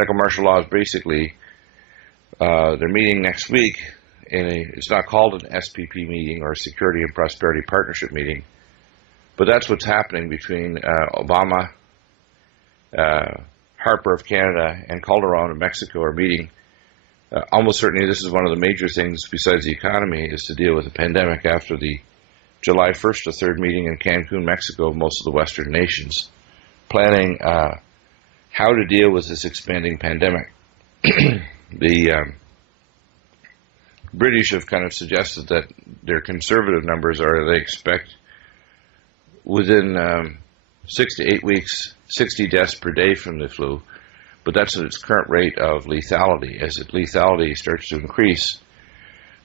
medical martial law is basically, they're meeting next week, and it's not called an SPP meeting or a Security and Prosperity Partnership meeting, but that's what's happening between Obama, Harper of Canada, and Calderon of Mexico are meeting. Almost certainly this is one of the major things besides the economy is to deal with the pandemic after the July 1st to 3rd meeting in Cancun, Mexico, of most of the Western nations, planning how to deal with this expanding pandemic. The British have kind of suggested that their conservative numbers are they expect within 6 to 8 weeks 60 deaths per day from the flu, but that's at its current rate of lethality. As lethality starts to increase,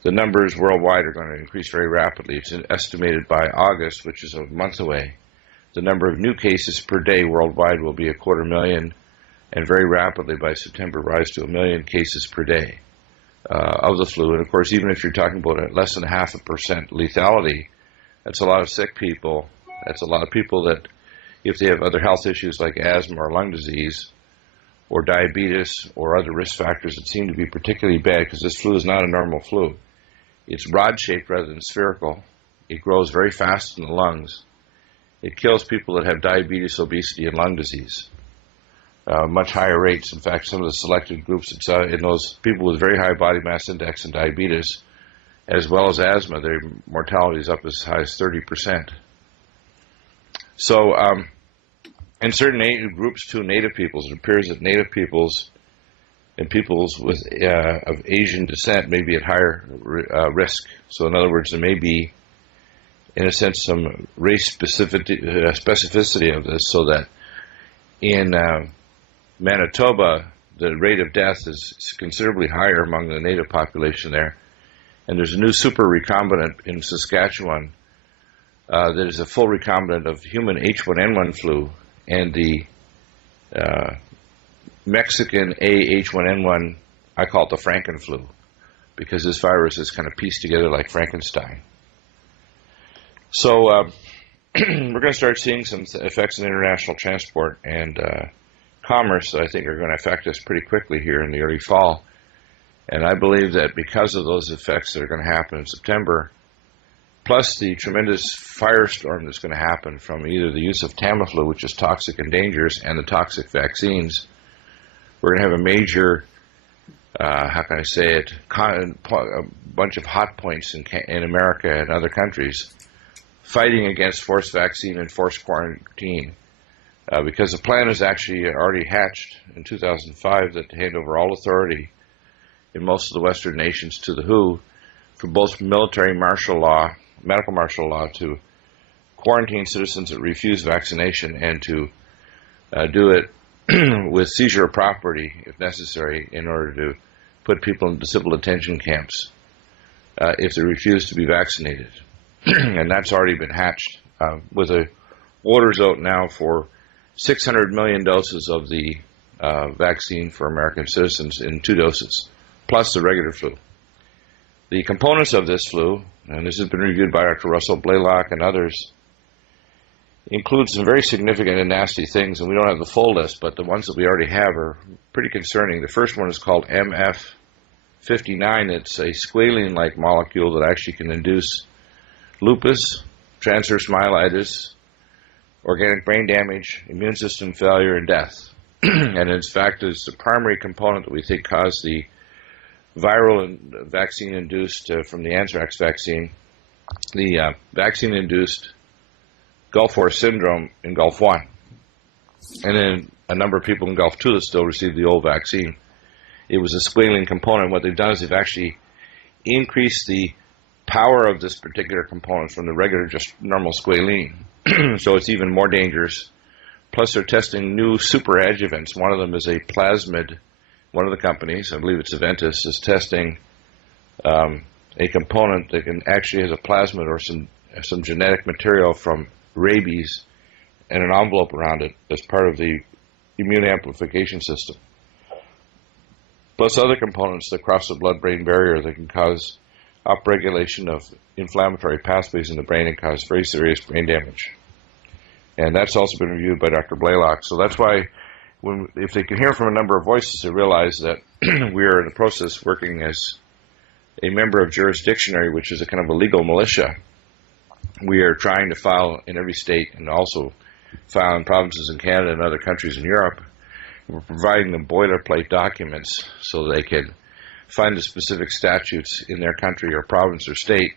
the numbers worldwide are going to increase very rapidly. It's estimated by August, which is a month away, the number of new cases per day worldwide will be 250,000, and very rapidly by September rise to 1 million cases per day of the flu. And of course, even if you're talking about less than 0.5% lethality, that's a lot of sick people. That's a lot of people that, if they have other health issues like asthma or lung disease or diabetes or other risk factors that seem to be particularly bad, because this flu is not a normal flu. It's rod-shaped rather than spherical. It grows very fast in the lungs. It kills people that have diabetes, obesity, and lung disease. Much higher rates. In fact, some of the selected groups, in those people with very high body mass index and diabetes, as well as asthma, their mortality is up as high as 30%. So, in certain groups too, native peoples, it appears that native peoples and peoples with of Asian descent may be at higher risk. So, in other words, there may be, in a sense, some race specificity of this, so that in Manitoba, the rate of death is considerably higher among the native population there. And there's a new super recombinant in Saskatchewan that is a full recombinant of human H1N1 flu and the Mexican H1N1, I call it the Franken flu, because this virus is kind of pieced together like Frankenstein. So we're going to start seeing some effects in international transport and commerce that I think are going to affect us pretty quickly here in the early fall. And I believe that because of those effects that are going to happen in September, plus the tremendous firestorm that's going to happen from either the use of Tamiflu, which is toxic and dangerous, and the toxic vaccines, we're going to have a major, how can I say it, a bunch of hot points in America and other countries fighting against forced vaccine and forced quarantine. Because the plan is actually already hatched in 2005 that to hand over all authority in most of the Western nations to the WHO for both military martial law, medical martial law, to quarantine citizens that refuse vaccination and to do it with seizure of property, if necessary, in order to put people into civil detention camps if they refuse to be vaccinated. And that's already been hatched with orders out now for 600 million doses of the vaccine for American citizens in 2 doses, plus the regular flu. The components of this flu, and this has been reviewed by Dr. Russell Blaylock and others, include some very significant and nasty things, and we don't have the full list, but the ones that we already have are pretty concerning. The first one is called MF59. It's a squalene-like molecule that actually can induce lupus, transverse myelitis, organic brain damage, immune system failure, and death. And in fact, it's the primary component that we think caused the viral and vaccine-induced, from the anthrax vaccine, the vaccine-induced Gulf War syndrome in Gulf War. And then a number of people in Gulf II that still received the old vaccine. It was a squalene component. What they've done is they've actually increased the power of this particular component from the regular, just normal squalene. So it's even more dangerous. Plus they're testing new super adjuvants. One of them is a plasmid. One of the companies, I believe it's Aventis, is testing a component that can actually has a plasmid or some genetic material from rabies and an envelope around it as part of the immune amplification system. Plus other components that cross the blood-brain barrier that can cause upregulation of inflammatory pathways in the brain and cause very serious brain damage. And that's also been reviewed by Dr. Blaylock. So that's why if they can hear from a number of voices, they realize that we are in the process working as a member of jurisdictionary, which is a kind of a legal militia. We are trying to file in every state and also file in provinces in Canada and other countries in Europe. We're providing them boilerplate documents so they can find the specific statutes in their country or province or state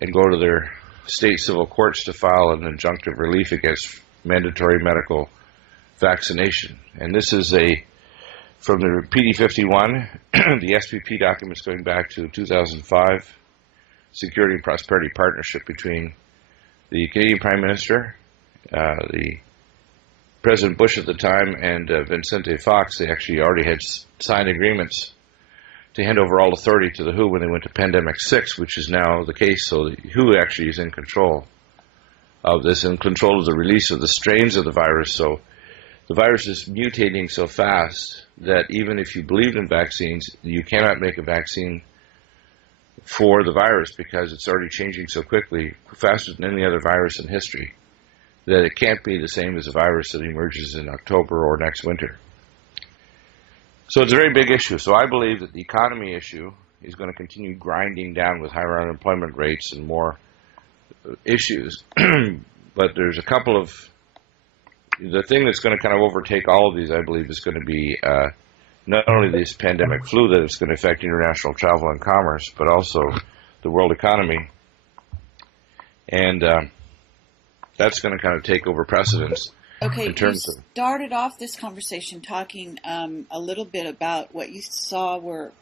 and go to their state civil courts to file an injunctive relief against mandatory medical vaccination. And this is from the PD51, the SPP documents going back to 2005, Security and Prosperity Partnership between the Canadian Prime Minister, the President Bush at the time, and Vicente Fox. They actually already had signed agreements to hand over all authority to the WHO when they went to Pandemic 6, which is now the case. So the WHO actually is in control of this, in control of the release of the strains of the virus. So the virus is mutating so fast that even if you believed in vaccines, you cannot make a vaccine for the virus because it's already changing so quickly, faster than any other virus in history, that it can't be the same as a virus that emerges in October or next winter. So it's a very big issue. So I believe that the economy issue is going to continue grinding down with higher unemployment rates and more issues. But there's a couple of the thing that's going to kind of overtake all of these, I believe, is going to be not only this pandemic flu that is going to affect international travel and commerce, but also the world economy. And that's going to kind of take over precedence. Okay, you started off this conversation talking a little bit about what you saw were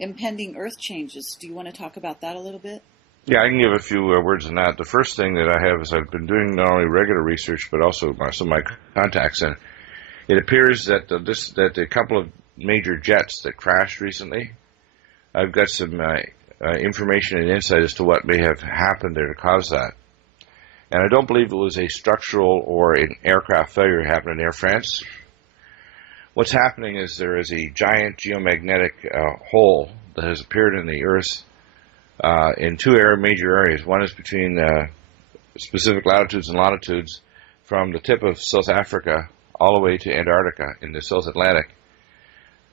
impending Earth changes. Do you want to talk about that a little bit? Yeah, I can give a few words on that. The first thing that I have is I've been doing not only regular research but also some of my contacts, and it appears that that a couple of major jets that crashed recently, I've got some information and insight as to what may have happened there to cause that. And I don't believe it was a structural or an aircraft failure happened in Air France. What's happening is there is a giant geomagnetic hole that has appeared in the Earth in two major areas. One is between specific latitudes and longitudes from the tip of South Africa all the way to Antarctica in the South Atlantic.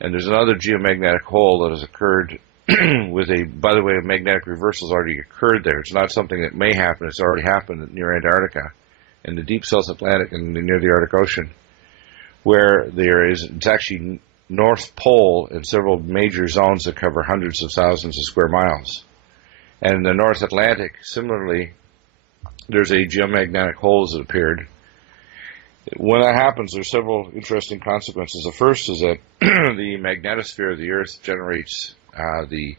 And there's another geomagnetic hole that has occurred with by the way, a magnetic reversal has already occurred there. It's not something that may happen. It's already happened near Antarctica in the deep South Atlantic and near the Arctic Ocean, where it's actually North Pole in several major zones that cover hundreds of thousands of square miles. And in the North Atlantic, similarly, there's a geomagnetic hole that appeared. When that happens, there's several interesting consequences. The first is that the magnetosphere of the Earth generates the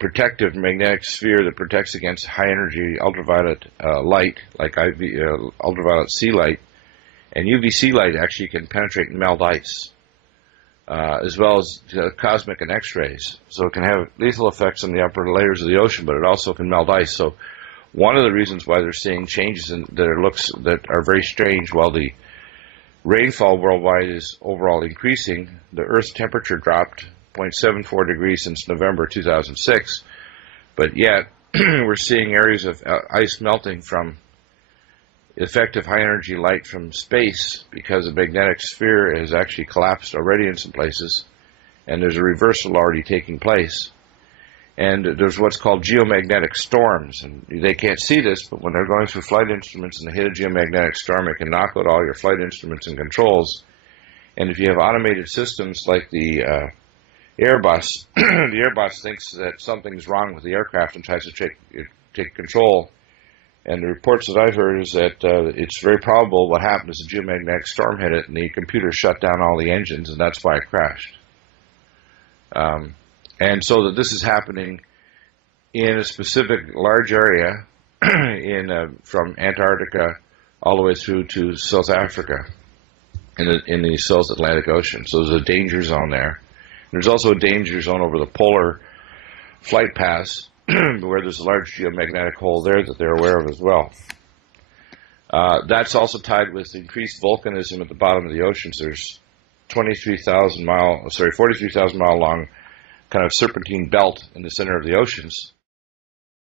protective magnetic sphere that protects against high energy ultraviolet light, like ultraviolet C light, and UVC light actually can penetrate and melt ice, as well as cosmic and X-rays. So it can have lethal effects on the upper layers of the ocean, but it also can melt ice. So one of the reasons why they're seeing changes that are very strange, while the rainfall worldwide is overall increasing, the Earth's temperature dropped 0.74 degrees since November 2006, but yet we're seeing areas of ice melting from effective high energy light from space because the magnetic sphere has actually collapsed already in some places, and there's a reversal already taking place. And there's what's called geomagnetic storms, and they can't see this, but when they're going through flight instruments and they hit a geomagnetic storm, it can knock out all your flight instruments and controls. And if you have automated systems like the Airbus, the Airbus thinks that something's wrong with the aircraft and tries to take control. And the reports that I've heard is that it's very probable what happened is a geomagnetic storm hit it and the computer shut down all the engines, and that's why it crashed. And so that this is happening in a specific large area from Antarctica all the way through to South Africa in the South Atlantic Ocean. So there's a danger zone there. There's also a danger zone over the polar flight paths where there's a large geomagnetic hole there that they're aware of as well. That's also tied with increased volcanism at the bottom of the oceans. There's 43,000 mile long kind of serpentine belt in the center of the oceans.